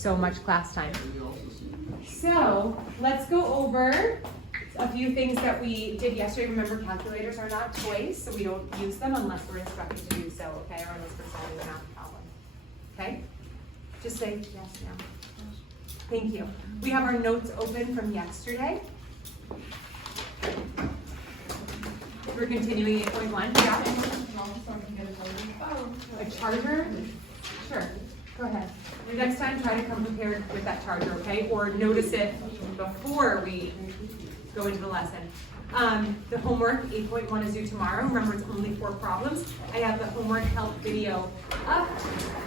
so much class time. So let's go over a few things that we did yesterday. Remember, calculators are not toys, so we don't use them unless we're instructed to do so, okay? Or unless we're solving a math problem, okay? Just say yes, no. Thank you. We have our notes open from yesterday. We're continuing 8.1. Yeah. A charger? Sure. Go ahead. Next time, try to come prepared with that charger, okay? Or notice it before we go into the lesson. The homework 8.1 is due tomorrow. Remember, it's only 4 problems. I have the homework help video up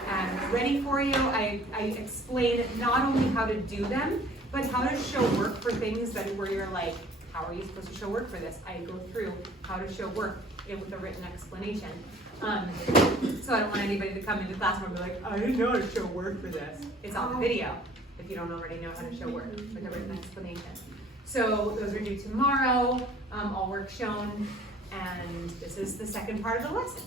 and ready for you. I explain not only how to do them, but how to show work for things that where you're like, how are you supposed to show work for this? I go through how to show work with a written explanation. So I don't want anybody to come into classroom and be like, I didn't know how to show work for this. It's on the video if you don't already know how to show work with a written explanation. So those are due tomorrow, all work shown, and this is the second part of the lesson.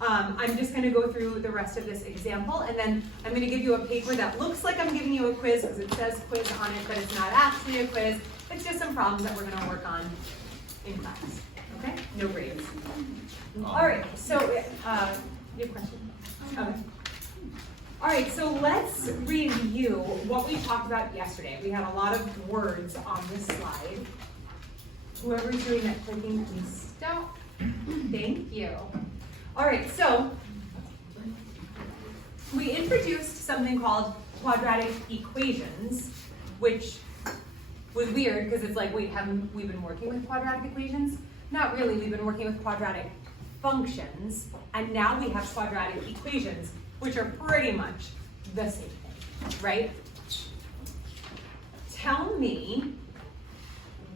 I'm just going to go through the rest of this example, and then I'm going to give you a paper that looks like I'm giving you a quiz because it says quiz on it, but it's not actually a quiz. It's just some problems that we're going to work on in class. Okay? No grades. All right. So, you have a question? Okay. All right. So let's review what we talked about yesterday. We had a lot of words on this slide. Whoever's doing that clicking, please stop. Thank you. All right, so we introduced something called quadratic equations, which was weird because it's like, wait, haven't we been working with quadratic equations? Not really, we've been working with quadratic functions, and now we have quadratic equations, which are pretty much the same thing, right? Tell me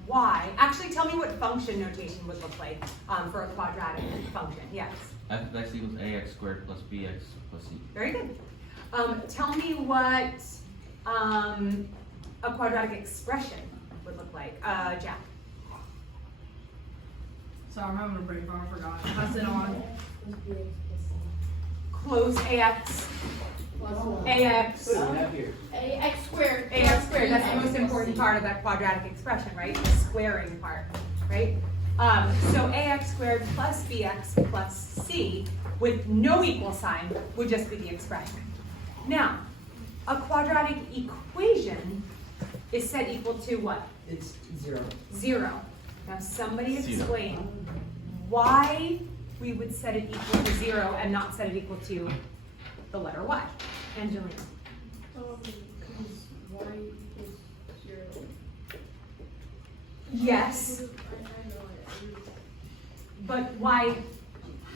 why, actually tell me what function notation would look like for a quadratic function, yes. f of x equals ax squared plus bx plus c. Very good. Tell me what a quadratic expression would look like. Jack. Sorry, I'm having a brain fart, I forgot. Pass it on. Close ax. Ax. Ax squared. Ax squared. That's the most important part of that quadratic expression, right? The squaring part, right? So ax squared plus bx plus c with no equal sign would just be the expression. Now, a quadratic equation is set equal to what? It's 0. 0. Now somebody explain why we would set it equal to 0 and not set it equal to the letter y. Angelina. Because y equals 0. Yes, I know it. but y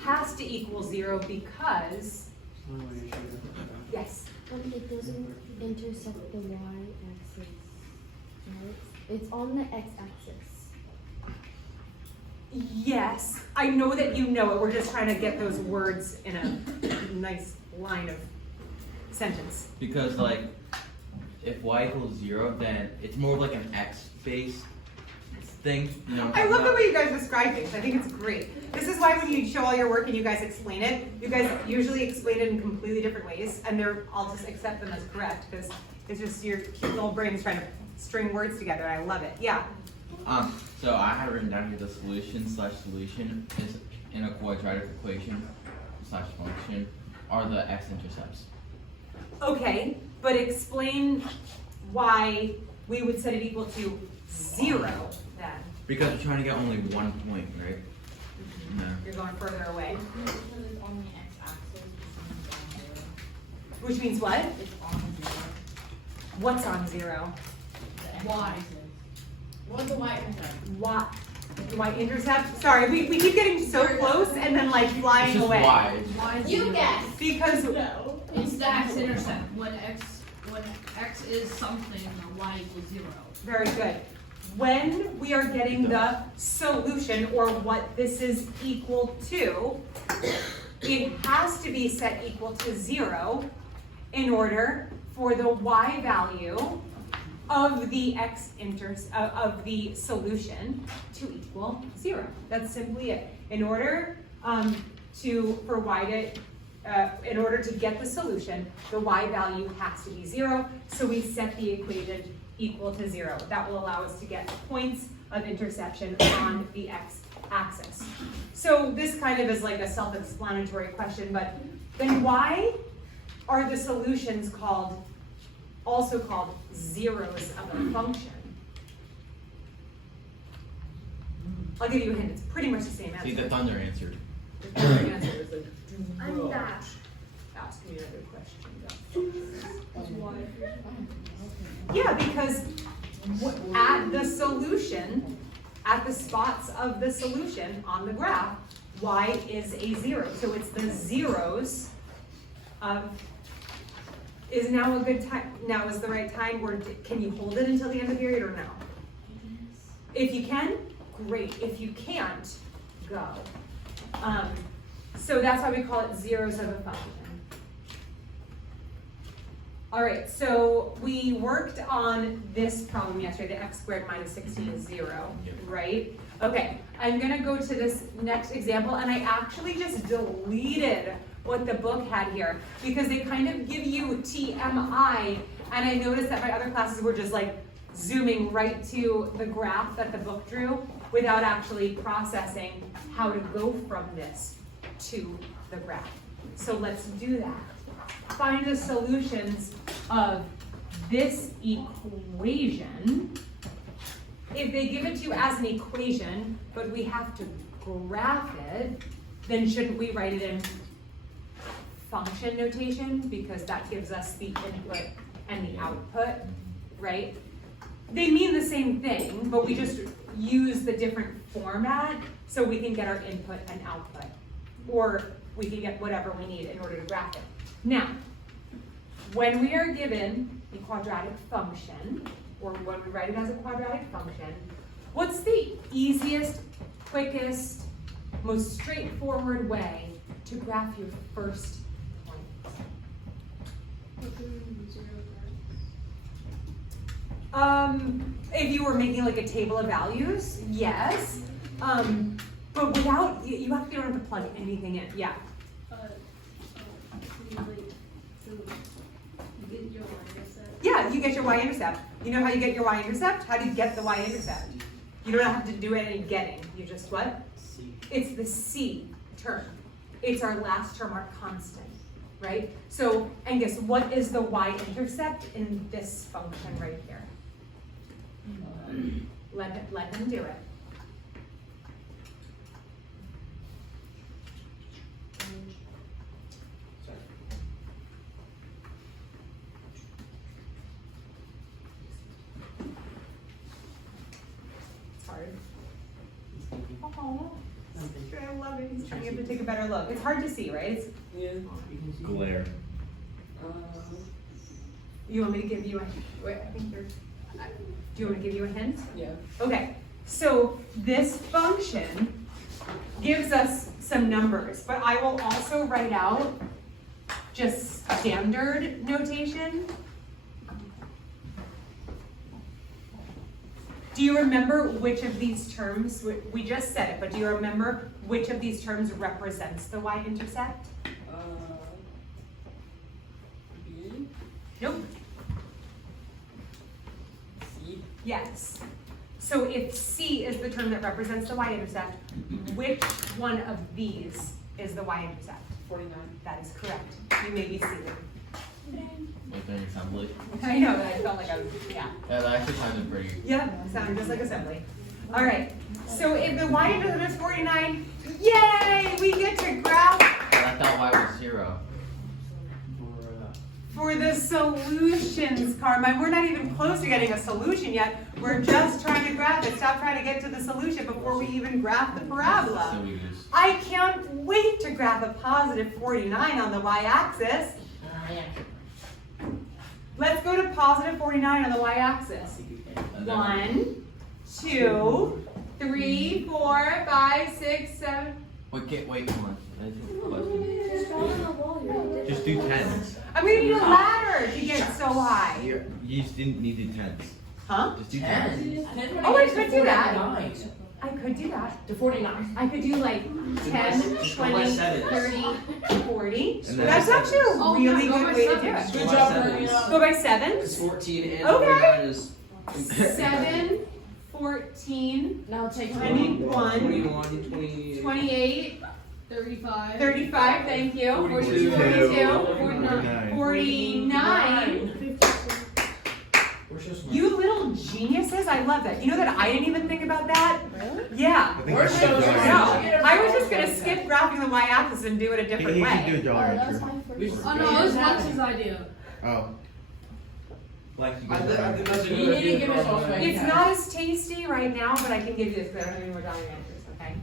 has to equal 0 because, yes, But it doesn't intersect the y-axis, right? It's on the x-axis. yes, I know that you know it. We're just trying to get those words in a nice line of sentence. Because like, if y equals 0, then it's more like an x-based thing, you know? I love the way you guys describe things. I think it's great. This is why when you show all your work and you guys explain it, you guys usually explain it in completely different ways, and I'll just accept them as correct because it's just your cute little brains trying to string words together. I love it. Yeah. So I had written down here the solution is in a quadratic equation slash function are the x-intercepts. Okay, but explain why we would set it equal to 0 then. Because we're trying to get only one point, right? No. You're going further away. Because it's on the x-axis, Which means what? it's on 0. What's on 0? Y. What's the y-intercept? What? Y-intercept? Sorry, we keep getting so close and then like It's flying just away. y. Y is You zero. guess. Because No. It's the x-intercept. When x is something, y equals 0. very good. When we are getting the solution or what this is equal to, it has to be set equal to 0 in order for the y value of the of the solution to equal 0. That's simply it. In order for y to in order to get the solution, the y value has to be 0, so we set the equation equal to 0. That will allow us to get points of interception on the x-axis. So this kind of is like a self-explanatory question, but then why are the solutions also called zeros of a function? I'll give you a hint, it's pretty much the same answer. See, the thunder answered. The correct answer is like, I'm that. ask me another question. Yeah, because at the solution, at the spots of the solution on the graph, y is a 0. So it's the zeros of, is now a good time, now is the right time, or can you hold it until the end of the period or no? If you can, great. If you can't, go. So that's why we call it zeros of a function. All right, so we worked on this problem yesterday, the x squared minus 16 is 0, right? Okay, I'm gonna go to this next example, and I actually just deleted what the book had here, because they kind of give you TMI, and I noticed that my other classes were just like zooming right to the graph that the book drew, without actually processing how to go from this to the graph. So let's do that. Find the solutions of this equation. If they give it to you as an equation, but we have to graph it, then shouldn't we write it in function notation? Because that gives us the input and the output, right? They mean the same thing, but we just use the different format so we can get our input and output. Or we can get whatever we need in order to graph it. Now, when we are given a quadratic function, or when we write it as a quadratic function, what's the easiest, quickest, most straightforward way to graph your first point? If you were making like a table of values, yes. But without, you have to don't have to plug anything in, yeah. Yeah, you get your y-intercept. You know how you get your y-intercept? How do you get the y-intercept? You don't have to do any getting. You just what? C. It's the C term. It's our last term, our constant, right? So, and guess what is the y-intercept in this function right here? Let him do it. It's hard. Oh, I love it. He's trying to get him to take a better look. It's hard to see, right? It's, Yeah, you can see. Glare. you want me to give you a, wait, I think there's, do you want me to give you a hint? Yeah. Okay, so this function gives us some numbers, but I will also write out just standard notation. Do you remember which of these terms, we just said it, but do you remember which of these terms represents the y-intercept? B, Nope. C, Yes. So if C is the term that represents the y-intercept, which one of these is the y-intercept? 49. That is correct. You may be seated. Like an assembly. I know, that I felt like I was, yeah. Yeah, that actually sounded pretty. Yep, sounded just like assembly. All right, so if the y-intercept is 49, yay, we get to graph But I thought y was 0. for the solutions, Carmine. We're not even close to getting a solution yet. We're just trying to graph it. Stop trying to get to the solution before we even graph the parabola. So we just. I can't wait to graph a positive 49 on the y-axis. Let's go to positive 49 on the y-axis. And then- 1, 2, 3, 4, 5, 6, 7. Wait, come on. I have a question. Just draw on the wall. You're right there. Just do tens. I'm gonna need a ladder to get so high. You just didn't need the tens. Huh? Just do tens. Oh, I could do that. I could do that. To 49. I could do like 10, Just go by 20, sevens. 30, 40. And then That's just actually a Oh, yeah, really go good by way to do sevens. it. Good Go job, by sevens. Maria. Go by It's sevens. 14 and Okay. 49 is 7, 14, Now take 21, 21, 20. 28, 35. 35, thank you. 42, 49. 49. We're so smart. You little geniuses, I love that. You know that I didn't even think about that? Really? Yeah. We're so No, smart. I was just gonna skip graphing the y-axis and do it a different He way. should do a Oh, drawing that was entry. my We- first Oh one. no, it was Lex's idea. Oh. Like you I guys think are- that's a You good need to idea give for us our all plan. It's not as tasty right now, but I can give you this, because I don't have any more dollar answers, okay?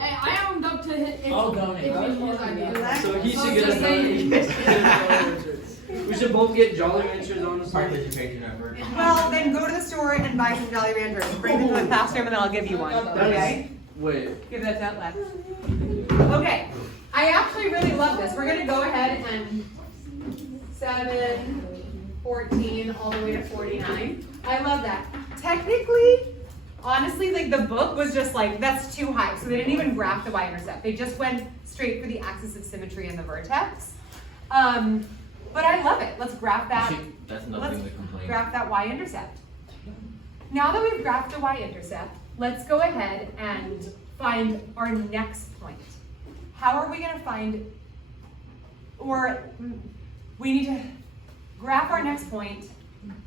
Hey, I owned up to hit if, I'll donate. if it was his idea. So he I should was get just a saying. We should both get Jolly Ranchers, honestly. Participation effort. Well, then go to the store and buy some Jolly Ranchers. Bring them to the classroom and then I'll give you one, okay? Wait. Give that to Lex. Okay, I actually really love this. We're gonna go ahead and 7, 14, all the way to 49. I love that. Technically, honestly, like the book was just like, that's too high. So they didn't even graph the y-intercept. They just went straight for the axis of symmetry and the vertex. But I love it. Let's graph that. That's nothing to complain. Graph that y-intercept. Now that we've graphed the y-intercept, let's go ahead and find our next point. How are we going to find, or we need to graph our next point,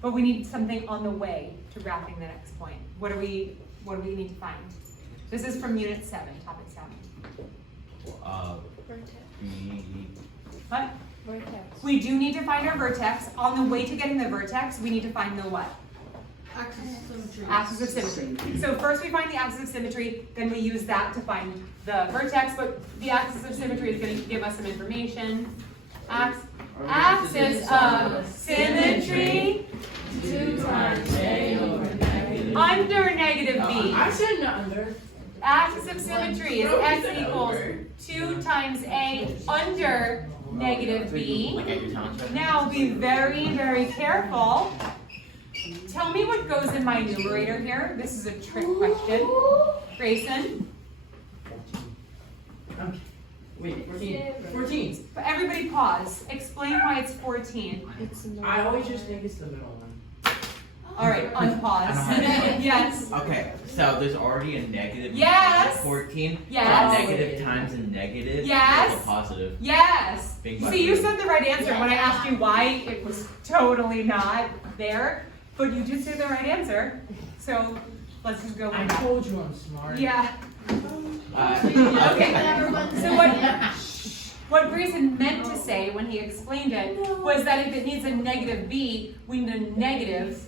but we need something on the way to graphing the next point. What do we need to find? This is from Unit 7, Topic 7. Vertex. What? Vertex. We do need to find our vertex. On the way to getting the vertex, we need to find the what? Axis of symmetry. Axis of symmetry. So first we find the axis of symmetry, then we use that to find the vertex, but the axis of symmetry is going to give us some information. Axis of symmetry 2 times A over negative. under negative b. I said not under. Axis of symmetry is x equals 2 times a under negative b. Like at your talent show? Now be very, very careful. Tell me what goes in my numerator here. This is a trick question. Grayson, Okay. Wait, 14. 14. but everybody pause. Explain why it's 14. It's not. I always just think it's the middle one. All right, unpause. Yes. Okay, so there's already a negative. Yes. 14. Yes. Negative times a negative. Yes. Equals a positive. Yes. Big See, you button. said the right answer. When I asked you why, it was totally not there. But you did say the right answer. So let's just go I with that. told you I'm smart. Yeah. Okay. So what Grayson meant to say when he explained it was that if it needs a negative b, we need a negative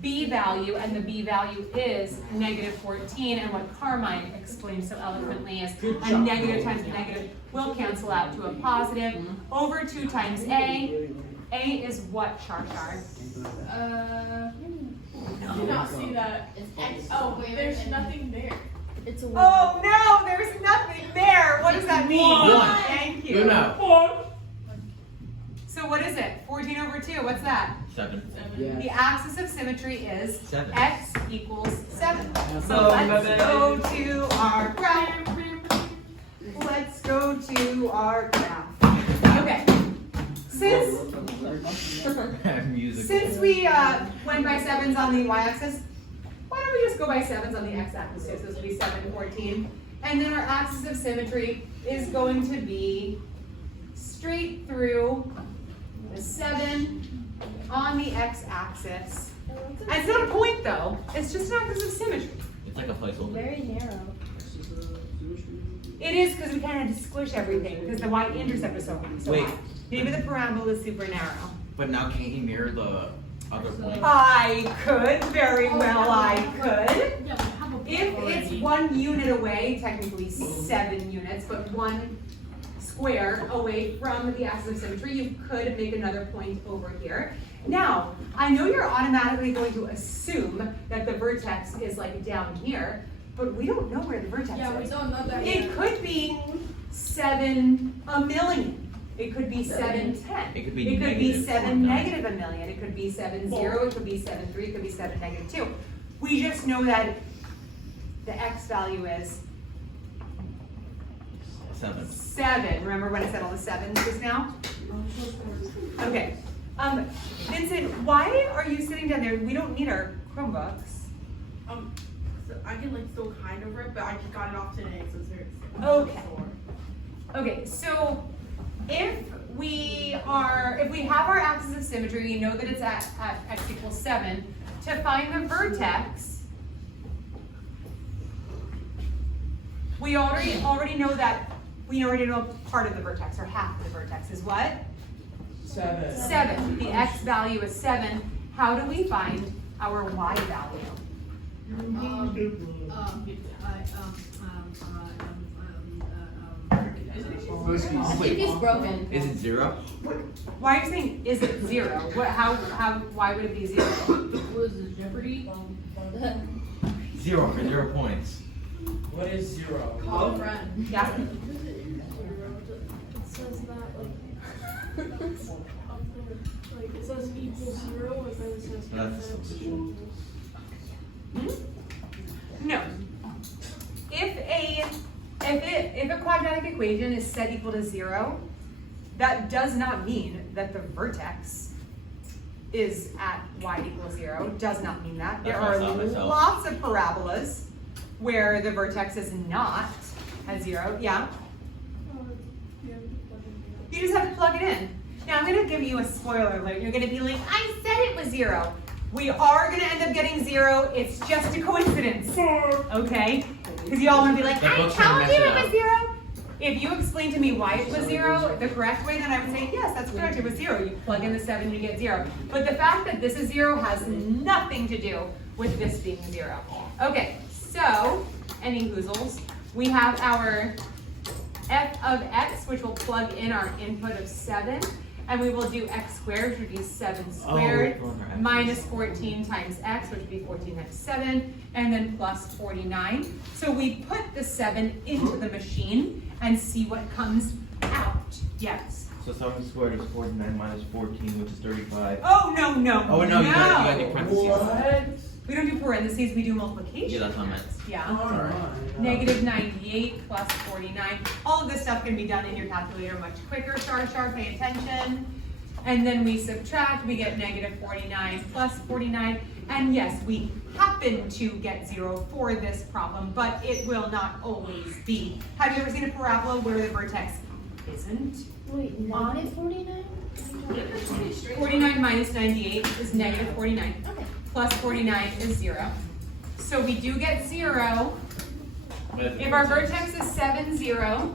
b value, and the b value is negative 14. And what Carmine explained so eloquently is a negative times a negative will cancel out to a positive over 2 times a. A is what, Shar? I did not see that. It's X. Oh, wait, there's nothing there. It's a Oh no, there's nothing there. What does that mean? One. Thank You you. know. So what is it? 14 over 2. What's that? 7. The axis of symmetry is 7. x equals 7. So So, let's baby. go to our graph. Let's go to our graph. Okay. Music. Since we went by 7s on the y-axis, why don't we just go by 7s on the x-axis? So this will be 7, 14. And then our axis of symmetry is going to be straight through the 7 on the x-axis. And it's not a point though, it's just an axis of symmetry. It's like a placeholder. very narrow. It is because we kind of had to squish everything because the y-intercept is so high. So Wait. high. Maybe the parabola is super narrow. But now can't you mirror the other point? I could, very well I could. Yeah, but how about If it's 1 unit away, technically 7 units, but 1 square away from the axis of symmetry, you could make another point over here. Now, I know you're automatically going to assume that the vertex is like down here, but we don't know where the vertex Yeah, we is. don't know that It yet. could be 7 a million. It could be 7 10. It could be It could be negative 7 1 negative a million. It could be 7 0. It could be 7 3. It could be 7 negative 2. We just know that the x value is 7. 7. Remember when I said all the 7s just now? Okay. Vincent, why are you sitting down there? We don't need our Chromebooks. So I can like still kind of read, but I just got it off today, so it's Okay. Okay, so if we have our axis of symmetry, we know that it's at x equals 7. To find the vertex, we already know that we already know part of the vertex, or half of the vertex is what? 7. 7. The x value is 7. How do we find our y value? I think it's broken. Is it 0? Why are you saying is it 0? Why would it be 0? Was the Jeopardy? 0 for 0 points. What is 0? Call a friend. Yeah. It says that Like it says equals 0, but then it says That's a solution. No. If a quadratic equation is set equal to 0, that does not mean that the vertex is at y equals 0. Does not mean that. There That's are what I thought myself. lots of parabolas where the vertex is not at 0. Yeah. You just have to plug it in. Now I'm going to give you a spoiler alert. You're going to be like, I said it was 0. We are going to end up getting 0. It's just a coincidence. Okay? Because you all want to be like, The I book's gonna told mess you it it was up. 0. If you explain to me why it was 0, the correct way, then I would say, yes, that's correct. It was 0. You plug in the 7, you get 0. But the fact that this is 0 has nothing to do with this being 0. Okay, so, any hoozles, we have our f of x, which will plug in our input of 7. And we will do x squared, which would be 7 squared, minus 14 times x, which would be 14 times 7, and then plus 49. So we put the 7 into the machine and see what comes out. Yes. So 7 squared is 49 minus 14, which is 35. Oh, no, no. Oh, no, you gotta do parentheses. What? We don't do parentheses, we do multiplication. Yeah, that's what I meant. Yeah. Alright. Negative 98 plus 49. All of this stuff can be done in your calculator much quicker. Sharp, pay attention. And then we subtract, we get negative 49 plus 49. And yes, we happen to get 0 for this problem, but it will not always be. Have you ever seen a parabola where the vertex isn't? Wait, negative 49? 49 minus 98 is negative 49. Okay. Plus 49 is 0. So we do get 0. If our vertex is 7, 0.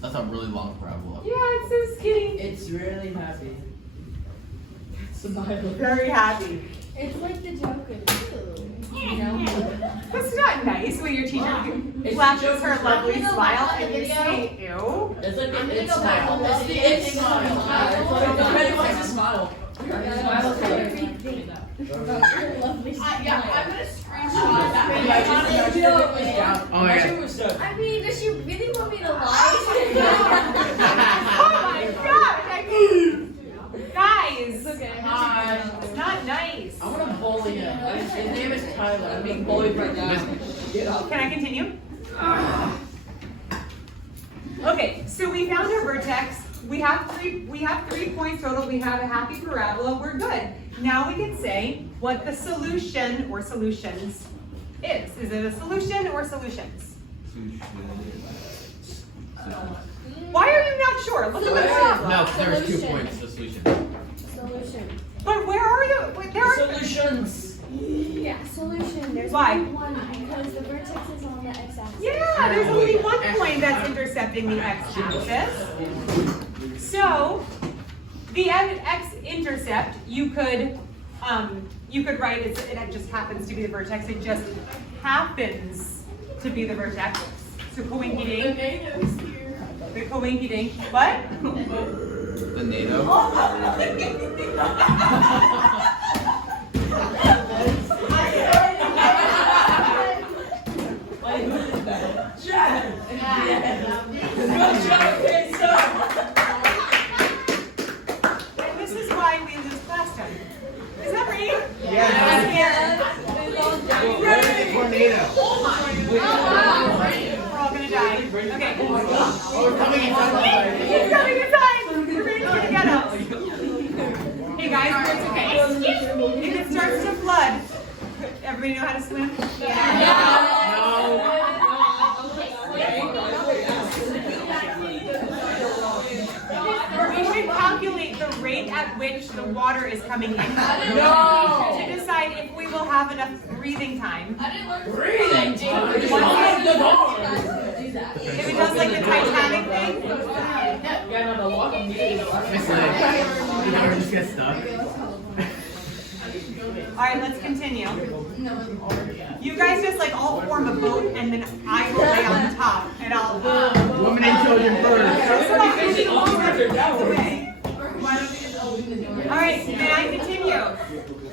That's a really long parabola. Yeah, it's so skinny. It's really happy. Smile. Very happy. It's like the Joker, too. You know? That's not nice when your teacher It's flashes Joker's her lovely I'm gonna go smile back on and the you video. say, ew. It's like I'm an gonna it go back smile. on the It's the video. it smile. Everybody likes a smile. Yeah, I'm gonna screenshot that. Oh my God. I mean, does she really want me to lie? Oh my gosh! Guys! Hi. It's not nice. I want to bully him. His name is Tyler. I'm being bullied right now. Get up. Can I continue? Okay, so we found our vertex. We have three points total. We have a happy parabola. We're good. Now we can say what the solution or solutions is. Is it a solution or solutions? Why are you not sure? Look at the top. No, there's 2 Solution. points to solution. Solution. But where are you? Wait, there are. Solutions. Yeah, solution. There's Why? only one because the vertex is on the x-axis. Yeah, there's only one point that's intersecting the x-axis. So, the x-intercept, you could write it just happens to be the vertex. It just happens to be the vertex. So coinky dink. natives here. The coinky dink. What? The NATO. And this is why we lose class time. Is that right? Yeah. I'm scared. volcano. We're all gonna die. Okay. He's coming inside. We're ready for the get up. Hey guys, it's okay. If it starts to flood, everybody know how to swim? We should calculate the rate at which the water is coming in. To decide if we will have enough breathing time. Breathing. If it does like the Titanic thing. We're just get stuck. Alright, let's continue. You guys just like all form a boat and then I will lay on top and I'll Women and children first. Alright, may I continue?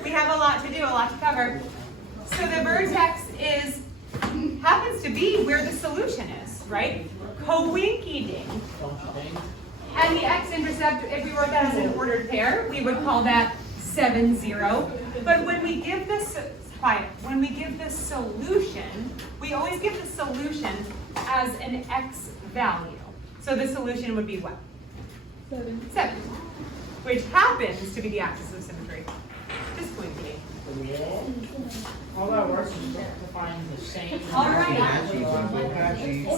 We have a lot to do, a lot to cover. So the vertex happens to be where the solution is, right? Coinky-ding. And the x-intercept, if we wrote that as an ordered pair, we would call that 7, 0. But when we give this, when we give the solution, we always give the solution as an x value. So the solution would be what? 7. Which happens to be the axis of symmetry. Just going to be. All that works is to find the same. All right.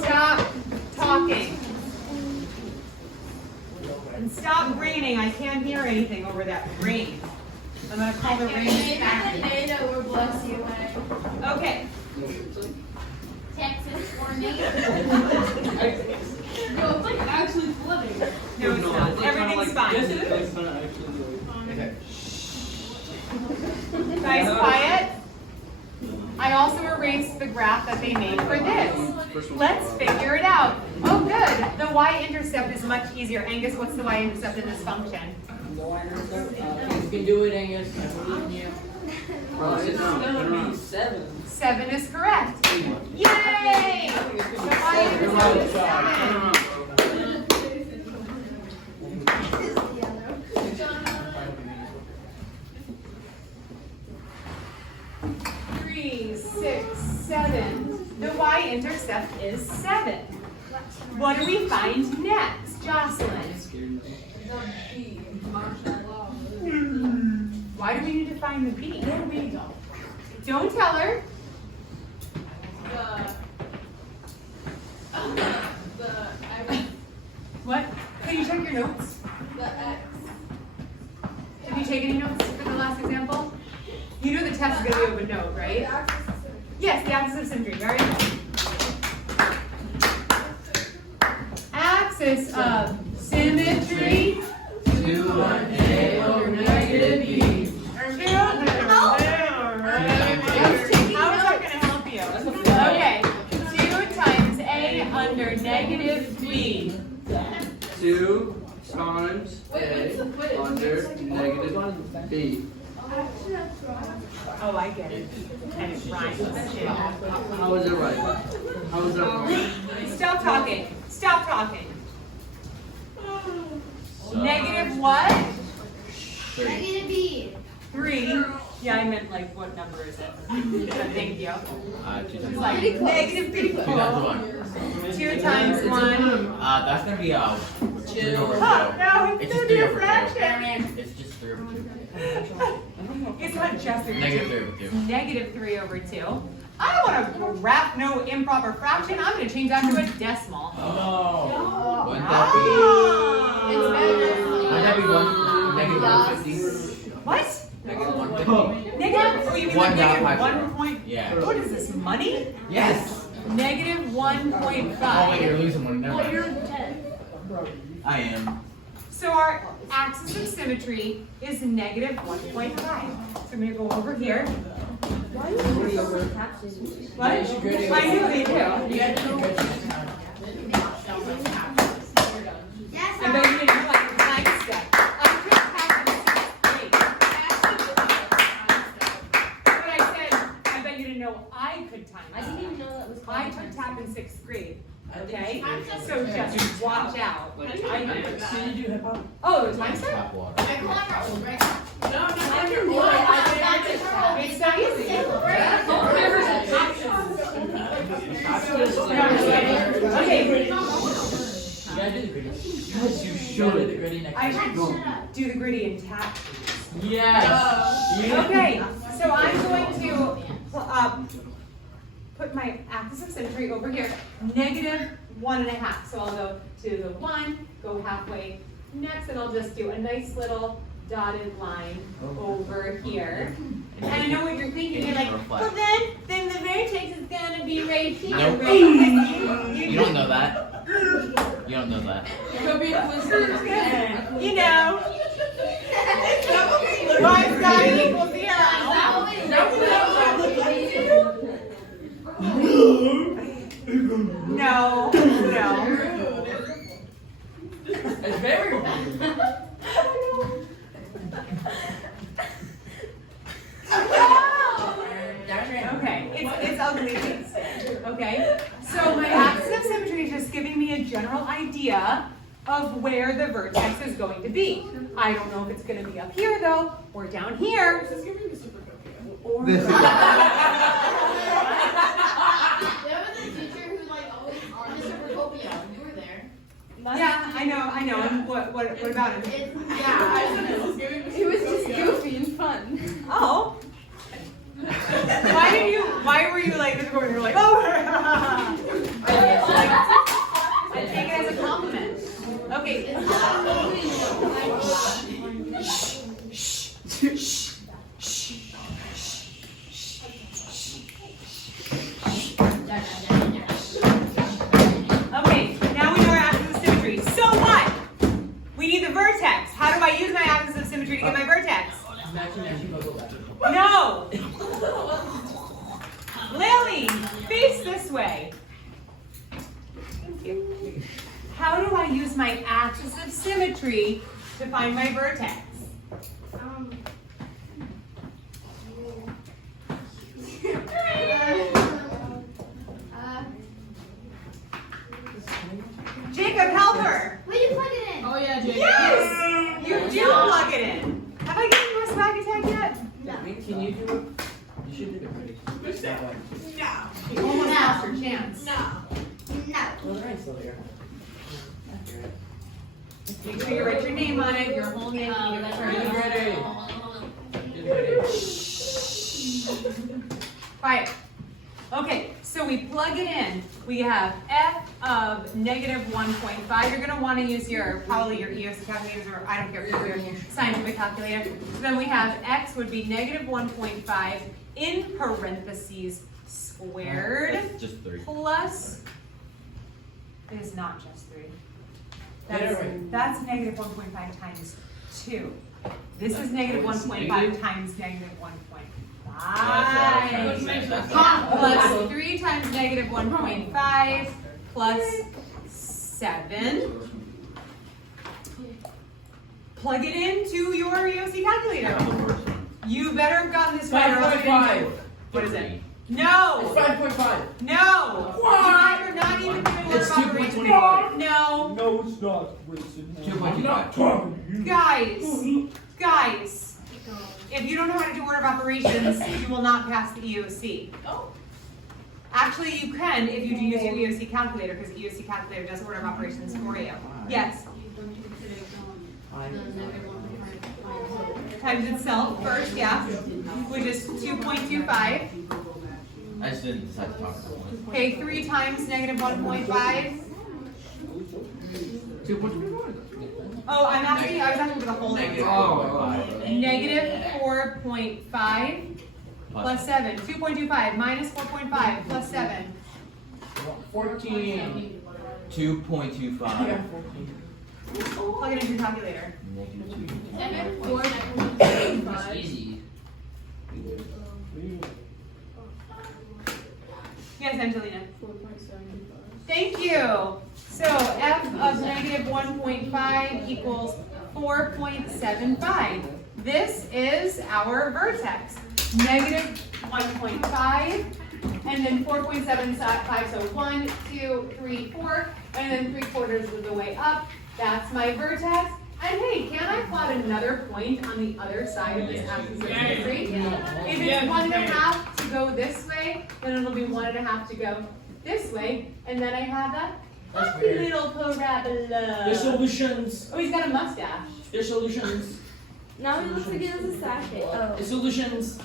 Stop talking. And stop raining. I can't hear anything over that rain. I'm going to call the rain back. Okay. Texas tornado. No, it's like actually flooding. No, it's not. Everything's fine. Guys, quiet. I also erased the graph that they made for this. Let's figure it out. Oh, good. The y-intercept is much easier. Angus, what's the y-intercept in this function? You can do it, Angus. I believe in you. It's gonna be 7. 7 is correct. Yay! The y-intercept is 7. 3, 6, 7. The y-intercept is 7. What do we find next, Jocelyn? Why do we need to find the b? Don't tell her. What? Can you check your notes? Did you take any notes for the last example? You know the test is going to be of a note, right? Yes, the axis of symmetry. Very good. Axis of symmetry. 2 on A over negative B. How is that going to help you? Okay. 2 times A under negative B. 2 times A under negative B. Oh, I get it. And it rhymes too. How is it right? How is that right? Stop talking. Stop talking. Negative what? 3. 3. Yeah, I meant like what number is it? Thank you. 2 It's times like negative 3. 2 times 1. 2 times 1. That's gonna be 3 over 2. Oh, no, it's It's gonna just be 3 a over 2. fraction. It's just 3 over 2. It's not just 3 over 2. Negative 3 over 2. Negative 3 over 2. I don't want to wrap no improper fraction. I'm going to change that to a decimal. Oh. Wouldn't Ah. that be 150? What? Negative 150? Negative? Oh, you mean One like dot negative five 1 zero. point? Yeah. What is this, money? Yes. Negative Oh wait, 1.5. you're losing money. Never mind. I am. So our axis of symmetry is negative 1.5. So I'm going to go over here. Why are you so captions? What? I knew they do. I bet you didn't know I could time step. I could tap in 6th grade. But I said, I bet you didn't know I could time I didn't even know that was I took tap in 6th grade. Okay? So just watch out. Oh, the time step? Tap water. It's not easy. Okay, You gotta do the gritty. Yes, you You gotta do the gritty next I time. should do the gritty and tap. Yes. Okay, so I'm going to put my axis of symmetry over here, -1.5. So I'll go to the 1, go halfway next, and I'll just do a nice little dotted line over here. And I know what you're thinking. You're like, well then the vertex is gonna be right here, Nope. right? You don't know that. You don't know that. Could be a coincidence. You know. Why is that equal 0? No, no. It's very rude. Okay, it's ugly things. Okay, so my axis of symmetry is just giving me a general idea of where the vertex is going to be. I don't know if it's going to be up here though, or down here. This is giving me super cookie. Or There was a teacher who like always on Mr. Procopio. You were there. yeah, I know. And what about him? Yeah, I said this is giving me It was super just cookie. goofy and fun. Oh. Why were you like this? You were like, oh. I take it as a compliment. Okay. Okay, now we know our axis of symmetry. So what? We need the vertex. How do I use my axis of symmetry to get my vertex? Matchy, go back. No! Lily, face this way. Thank you. How do I use my axis of symmetry to find my vertex? Jacob, help her! Wait, you plug it in. Oh yeah, Jake. Yes! You do plug it in. Have I given you a swag attack yet? Can you do it? You should do the gritty. That way. You almost lost your chance. Well, the rain's still here. Make sure you write your name on it, your whole name. Do the gritty. Do the gritty. Quiet. Okay, so we plug it in. We have f of -1.5. You're gonna want to use probably your EOC calculators, or I don't care if you your scientific calculator. So then we have x would be -1.5 in parentheses squared Just 3. plus. It is not just 3. Get it right. That's -1.5 times 2. This is -1.5 times -1.5. Plus 3 times -1.5 plus 7. Plug it into your EOC calculator. You better have gotten this right. or else you're gonna do- 5.5. What is it? No! It's 5.5. No! You're not even doing It's order of operations. 2.25. No! No, it's not, Winston. 2.25. talking to you. Guys, if you don't know how to do order of operations, you will not pass the EOC. Oh. Actually, you can if you do use your EOC calculator, because the EOC calculator does order of operations for you. Yes, times itself first, yeah, which is 2.25. I just didn't decide to talk about one. Okay, 3 times -1.5. 2.25. Oh, I was asking for the whole thing. -4.5 plus 7. 2.25 minus 4.5 plus 7. 14. 2.25. Yeah, 14. Plug it into your calculator. That's easy. Yes, Angelina. Thank you. So f of -1.5 equals 4.75. This is our vertex. -1.5 and then 4.75. So 1, 2, 3, 4, and then 3/4 of the way up. That's my vertex. And hey, can I plot another point on the other side of this axis of symmetry? If it's 1.5 to go this way, then it'll be 1.5 to go this way, and then I have a That's happy weird. little parabola. There's solutions. Oh, he's got a mustache. There's solutions. Now he looks like he has a sachet. Oh. There's solutions.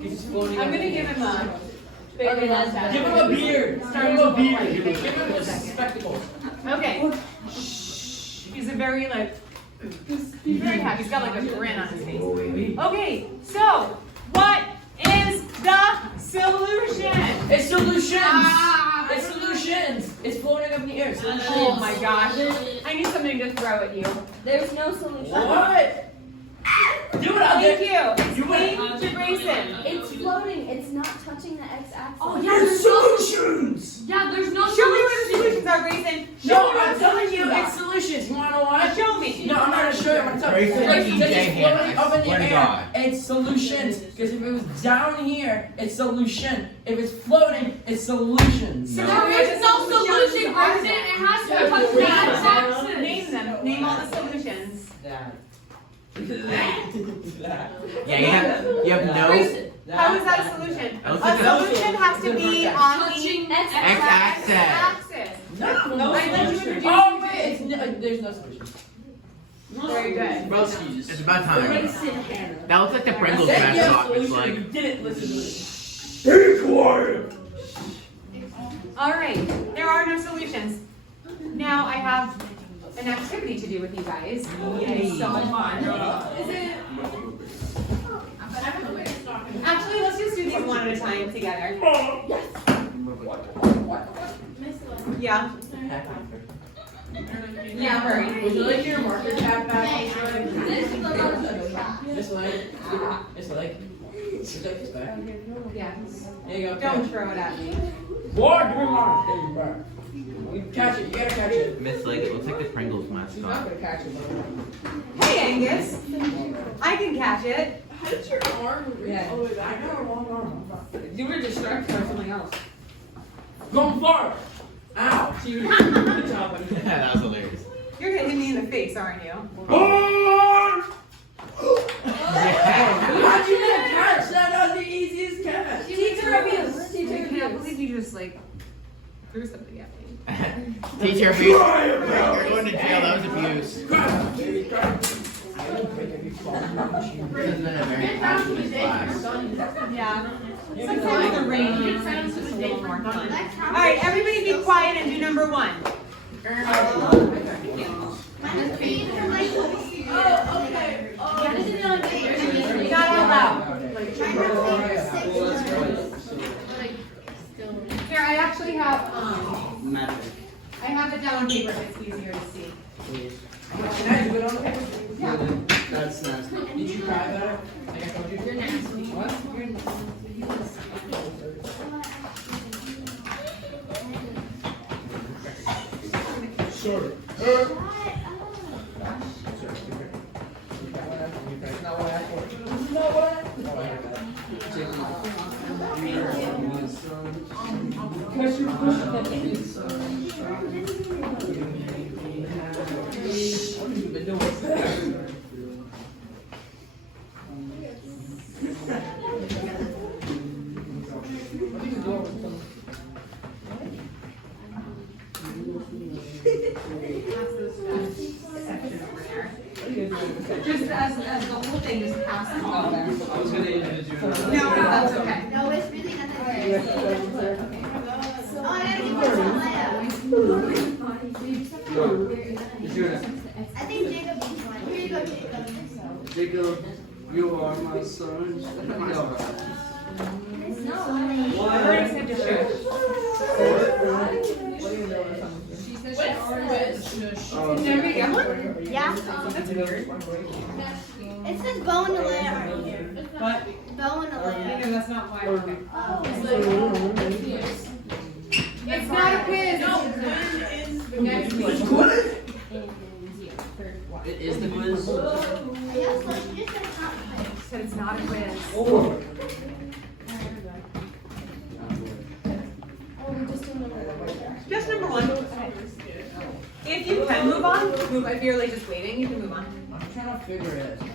He's floating I'm up gonna in give the him air. a bigger Okay, that's mustache. Give him a beard. Give him a beard. Give him a spectacles. Okay. He's a very like, he's very happy. He's got like a grin on his face. Okay, so what is the solution? It's solutions. It's solutions. It's floating up in the air. Solutions. Oh my gosh. I need something to throw at you. There's no solution. What? Do it out Thank there. you. Explain to Grayson. It's floating. It's not touching the x-axis. Oh yeah, There's solutions. yeah. There's no Show me where the solutions are, Grayson. Show No, me where I'm the telling you, solutions it's solutions. You wanna know why? are. Show me. No, I'm not gonna show you. I'm gonna tell you. Grayson Like, and because EJ it's hand, floating I up in the swear to air. God. It's solutions. Because if it was down here, it's solution. If it's floating, it's solutions. So There is no solution, Grayson. It has to touch the x-axis. Name them. Name all the solutions. That. Yeah, you have no Grayson. How is that a solution? That looks A like a- solution has to be on the Touching X-axis. x-axis. No. I let you introduce. Oh wait, it's no, there's no solution. Very good. Broskies. It's about time. That looks like the Pringles Said yes, mascot. It's solution. You like, didn't listen to it. Be quiet. All right, there are no solutions. Now I have an activity to do with you guys. It's so much fun. Is it? Actually, let's just do these one at a time together. Yeah. Yeah, hurry. Would you like your marker cap back? This leg. This leg. Would you like this back? Yeah. There you go. Don't throw it at me. Boy, give me mine. There you go. You catch it. You gotta catch it. Miss Lake, it looks like the Pringles She's not mascot. gonna catch it, bro. Hey, Angus. I can catch it. How did your arm reach all the way back? I got a long arm. You were distracted by something else. Going far. Ow. See, good job, buddy. That was hilarious. You're gonna hit me in the face, aren't you? How'd you not catch that? That was the easiest catch. Teacher abuse. I can't believe you just like threw something at me. Teacher abuse. You're going to jail. That was abuse. This has been a very passionate class. Yeah. Sometimes the rain makes things just a little more fun. All right, everybody be quiet and do number one. Not out loud. Here, I actually have, I have it down on paper if it's easier to see. Can I do it on the paper? Yeah. That's nasty. Did you cry about it? Like I told you? You're nasty. What? Sorry. Not what I thought. Not what I Because you're pushing the things. What have you been doing? Just as the whole thing just passes over. I was gonna even do it. No, that's okay. No, it's really not that good. Oh, I gotta give you I think Jacob needs one. Here you go, Jacob. Jacob, you are my son. No, I already said to shush. She said she already said shush. Did we get one? yeah. That's weird. It says bow in the layout right here. But, Bow in the layout. no, that's not why. Okay. Oh. It's not a quiz. No, when is the next It's one? quiz? It is the quiz. Yes, but you just said it's not quiz. Said it's not a quiz. Oh, we're just doing another one. Just number one. If you can move on, move. If you're like just waiting, you can move on. I'm trying to figure it out.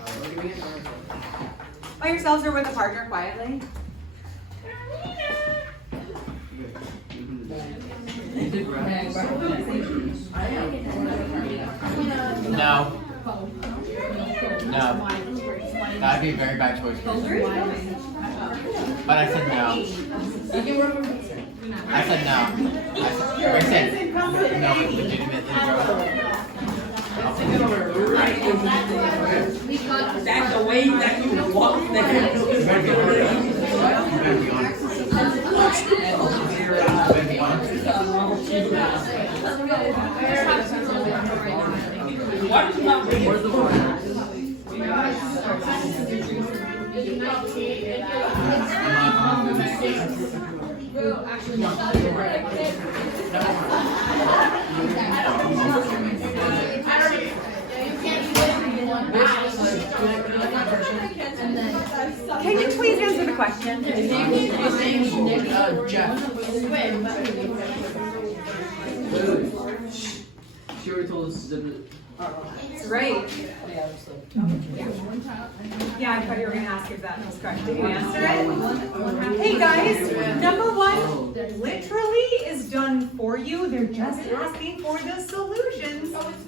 By yourselves or with a partner quietly. No. No. That'd be a very bad choice. But I said no. I said no. I said no. Legitimately, That's the way that you walk there. Why did you not bring where's the word? Can you please answer the question? Jeff. She already told us Right. Yeah, I thought you were going to ask if that was correct. Did you answer it? Hey guys, number one literally is done for you. They're just asking for the solutions. Oh, it's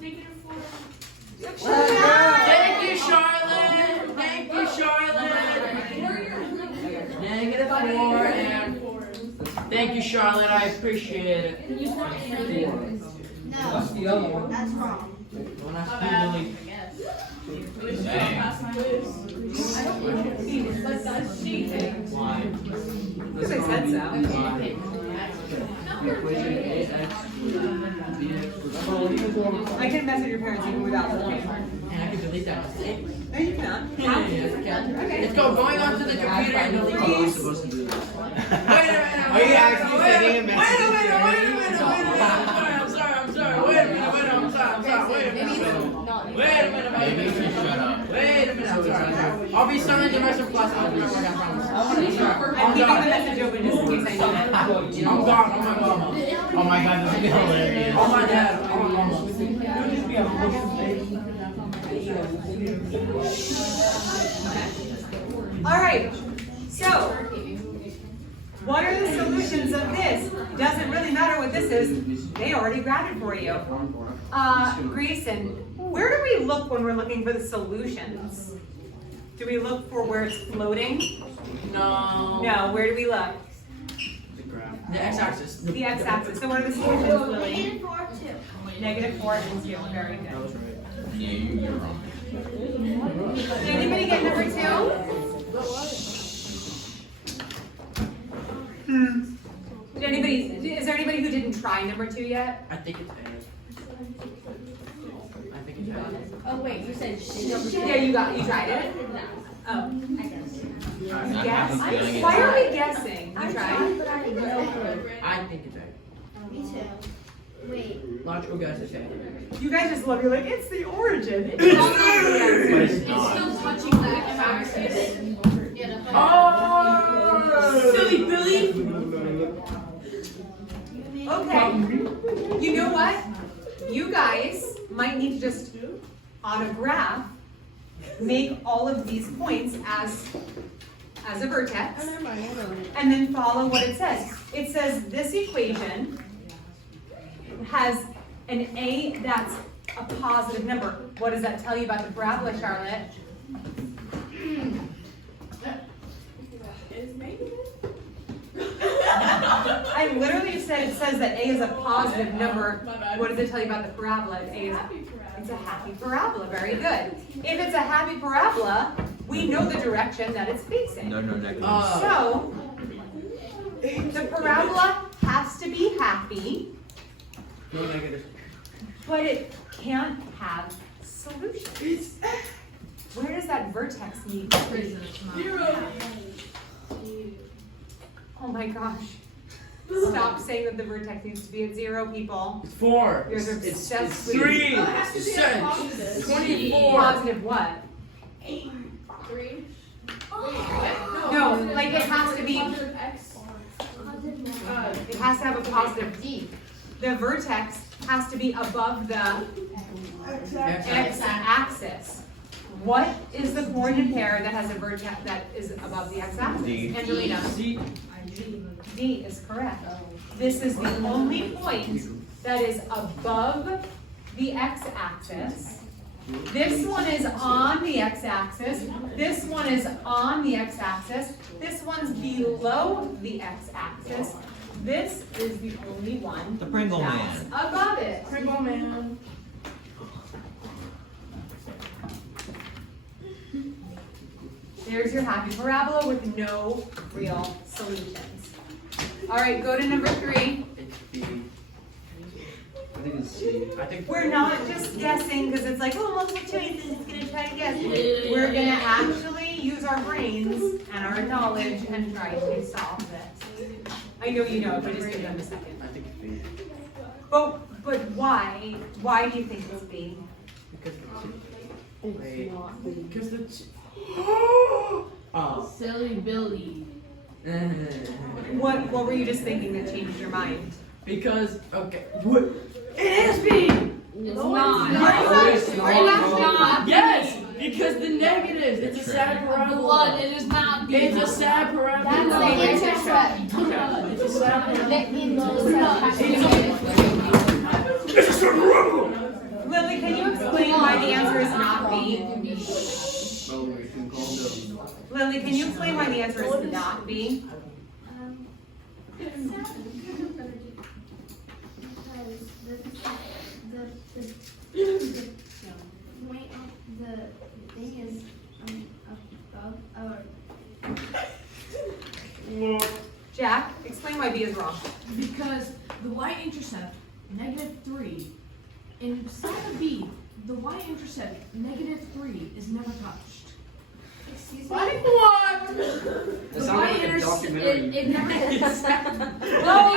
-4. Thank you, Charlotte. Thank you, Charlotte. -4 and thank you, Charlotte. I appreciate it. No, the other one? that's wrong. When I feel really Because I said so. I can message your parents even without looking. and I can delete that mistake. No, you cannot. Okay. Let's go. Going onto the computer and delete these. supposed to do this. Wait a minute. Are you actually sending a message? Wait a minute. I'm sorry. Wait a minute. I'm sorry. Wait a minute. Maybe you should shut up. Wait a minute. I'm sorry. I'll be silent the rest of class. I'll be right back. I promise. I'm keeping the message open just in case I need it. I'm gone. Oh my god. Oh my god, this is hilarious. Oh my dad. Oh my mama. All right. So, what are the solutions of this? Doesn't really matter what this is. They already grabbed it for you. Grayson, where do we look when we're looking for the solutions? Do we look for where it's floating? No. No. Where do we look? The x-axis. The x-axis. So what are the solutions, Lily? -4, 2. -4 and 2. Very good. Yeah, you're wrong. Did anybody get number 2? Did anybody? Is there anybody who didn't try number 2 yet? I think it's A. I think it's A. Oh, wait, you said Yeah, you tried it. Oh. I Yes. have a feeling it's Why are right. we guessing? You I tried. tried, but I didn't know. I think it's A. Me too. Wait. Logical guess is A. You guys just love. You're like, it's the origin. But it's It's not. still touching the x-axis. Oh! Silly Billy! Okay. You know what? You guys might need to just, on a graph, make all of these points as a vertex, and then follow what it says. It says this equation has an A that's a positive number. What does that tell you about the parabola, Charlotte? I literally said it says that A is a positive number. What does it tell you about the parabola? It's a happy parabola. Very good. If it's a happy parabola, we know the direction that it's facing. No, negative. So, the parabola has to be happy, No negative. but it can't have solutions. Where does that vertex need to be? Oh my gosh. Stop saying that the vertex needs to be at 0, people. 4. You're It's obsessed with 3. Oh, it has to be a 6. positive. 24. Positive what? 3. No, like it has to be, Positive X. it has to have a positive D. The vertex has to be above the X-axis. x-axis. What is the coordinate pair that has a vertex that is above the x-axis? D. Angelina? C. D is correct. This is the only point that is above the x-axis. This one is on the x-axis. This one is on the x-axis. This one's below the x-axis. This is the only one The Pringle that's Man. above it. Pringle man. There's your happy parabola with no real solutions. All right, go to number 3. It's B. I think it's C. I think We're not just guessing because it's like, oh, multiple choices, it's gonna try to guess. We're gonna actually use our brains and our knowledge and try to solve this. I know you know it, but just give them a second. I think it's B. But why? Why do you think it's B? Because It's Wait. not B. because the Oh. Silly Billy. What were you just thinking that changed your mind? because okay. What? It is B. It's No, not. it's not. Are you not? Yes, because the negatives. It's a sad Blood, parabola. it is not B. It's a sad parabola. That's the intercept. It's a sad parabola. The intercept has to be It's a sad parabola. Lily, can you explain why the answer is not B? Lily, can you explain why the answer is not B? The point of the thing is above or Jack, explain why B is wrong. Because the y-intercept, -3, inside of B, the y-intercept, -3, is never touched. excuse me. What? That sounds like a documentary. It never Oh,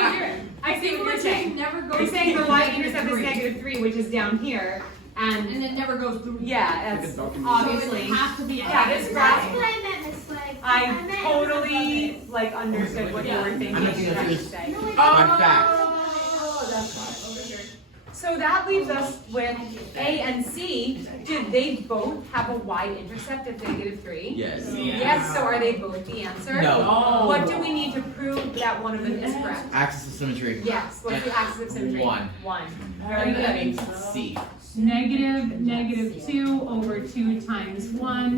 I see what you're It saying. never goes You're saying the through y-intercept is -3, -3, which is down here, and and it never goes through. yeah, Like that's a documentary. obviously. So it has to be a Yeah, this graph. That's what I meant, Miss Flag. I meant totally like understood what you were thinking. I'm looking and at trying to this. say. Fun fact. So that leaves us with A and C. Did they both have a y-intercept of -3? Yes. Yes, so are they both the answer? No. What do we need to prove that one of them is correct? Axis of symmetry. Yes, what's the axis of symmetry? 1. 1. Very And that good. means C. -2 over 2 times 1,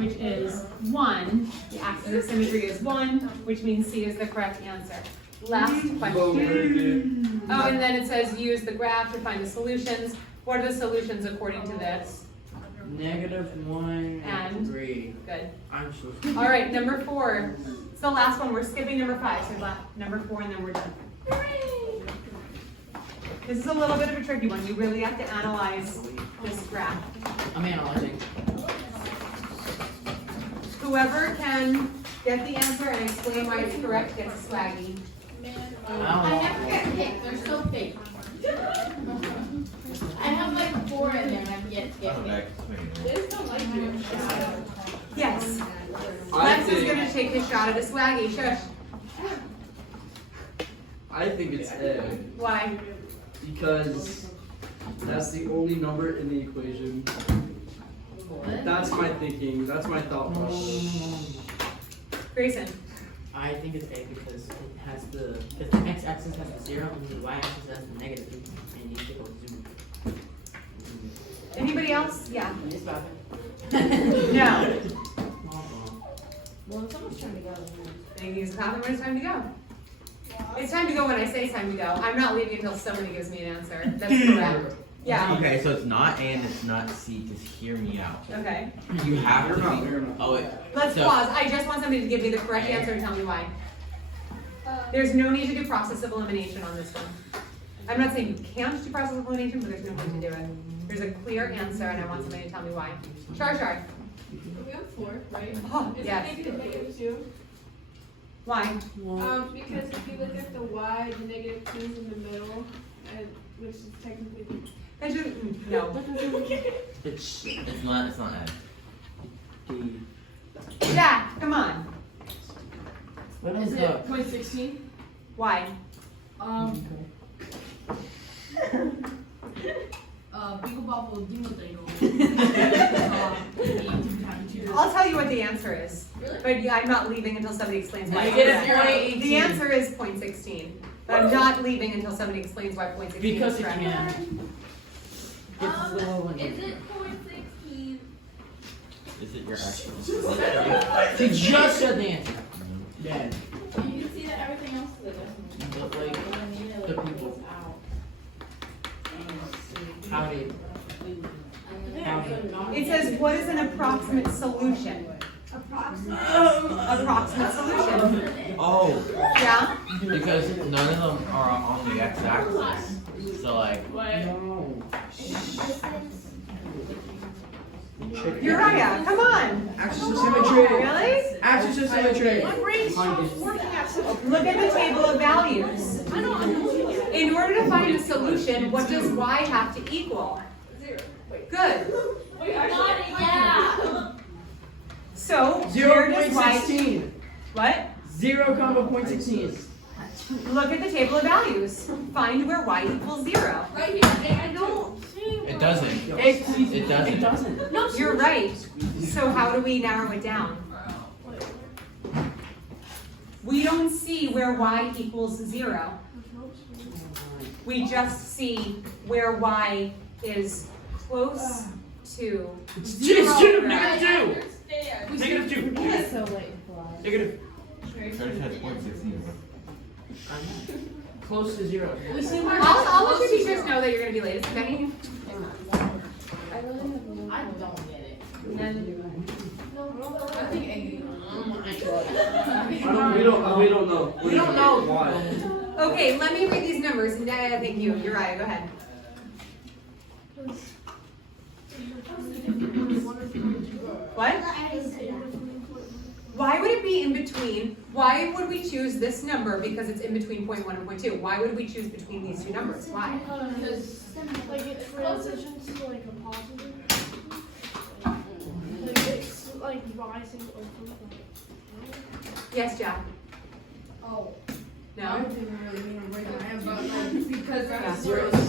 which is 1. The axis of symmetry is 1, which means C is the correct answer. Last question. Oh, and then it says use the graph to find the solutions. What are the solutions according to this? -1 And? 3. Good. I'm so All right, number 4. It's the last one. We're skipping number 5, so number 4 and then we're done. This is a little bit of a tricky one. You really have to analyze this graph. I'm analyzing. Whoever can get the answer and explain why it's correct gets a swaggy. I don't know. never get picked, they're so fake. I have like 4 in there and I've yet to get picked. Yes. I Lex is think- gonna take his shot at a swaggy. Shush. I think it's A Why? because that's the only number in the equation. That's my thinking. That's my thought process. Grayson. I think it's A because it has because the x-axis has the 0 and the y-axis has the negative, and you should go zoom. Anybody else? Yeah. It's about No. Well, it's almost time to go. Thank you, Papa. When it's time to go? It's time to go when I say it's time to go. I'm not leaving until somebody gives me an answer. That's correct. Yeah. Okay, so it's not A and it's not C. Just hear me out. Okay. You have You're to not be. fair enough. Oh, wait. Let's So- pause. I just want somebody to give me the correct answer and tell me why. There's no need to do process of elimination on this one. I'm not saying you can't do process of elimination, but there's no need to do it. There's a clear answer and I want somebody to tell me why. Shar. We have 4, right? Oh, Is yes. it -2? Why? Because if you look at the y, the -2 is in the middle, and which is technically. That's just, no. It's not. It's not A. D. Jack, come on. What Is is it the? point 16? Why? Bigel Bobble Dingle Dangle. I'll tell you what the answer is. But yeah, I'm not leaving until somebody explains why. Negative it's correct. 0.18. The answer is 0.16. But I'm not leaving until somebody explains why 0.16 Because is it correct. can. It's the little one. Is it 0.16? Is it your actual? She just said the answer. Yeah. You can see that everything else is a decimal. But like, the people. How do you? It says, what is an approximate solution? Approximate solution. Oh, Yeah? because none of them are on the x-axis. So like, Uriah, come on. Axis of symmetry. Really? Axis of symmetry. My brain stops working at Look at the table of values. In order to find a solution, what does y have to equal? 0. Good. Yeah. So, where does y... 0.16. What? 0.16. Look at the table of values. Find where y equals 0. Right here. I don't see it doesn't. It doesn't. It doesn't. No, You're right. So how do we narrow it down? We don't see where y equals 0. We just see where y is close to It's 0. two. right? Negative 2. It's so late for us. Negative. Church has 0.16. Close to 0. We see where. I'll let your teachers know that you're going to be late. It's okay. I really have no I don't get it. I think 80. We don't know. We don't know. Why. Okay, let me read these numbers. And thank you. Uriah, go ahead. What? Why would it be in between? Why would we choose this number because it's in between 0.1 and 0.2? Why would we choose between these two numbers? Why? Because Like it transitions to like a positive. Like it's like rising over like. Yes, Jack? Oh. No? I didn't really mean to break my hand, but like, because Yeah. that's 0 is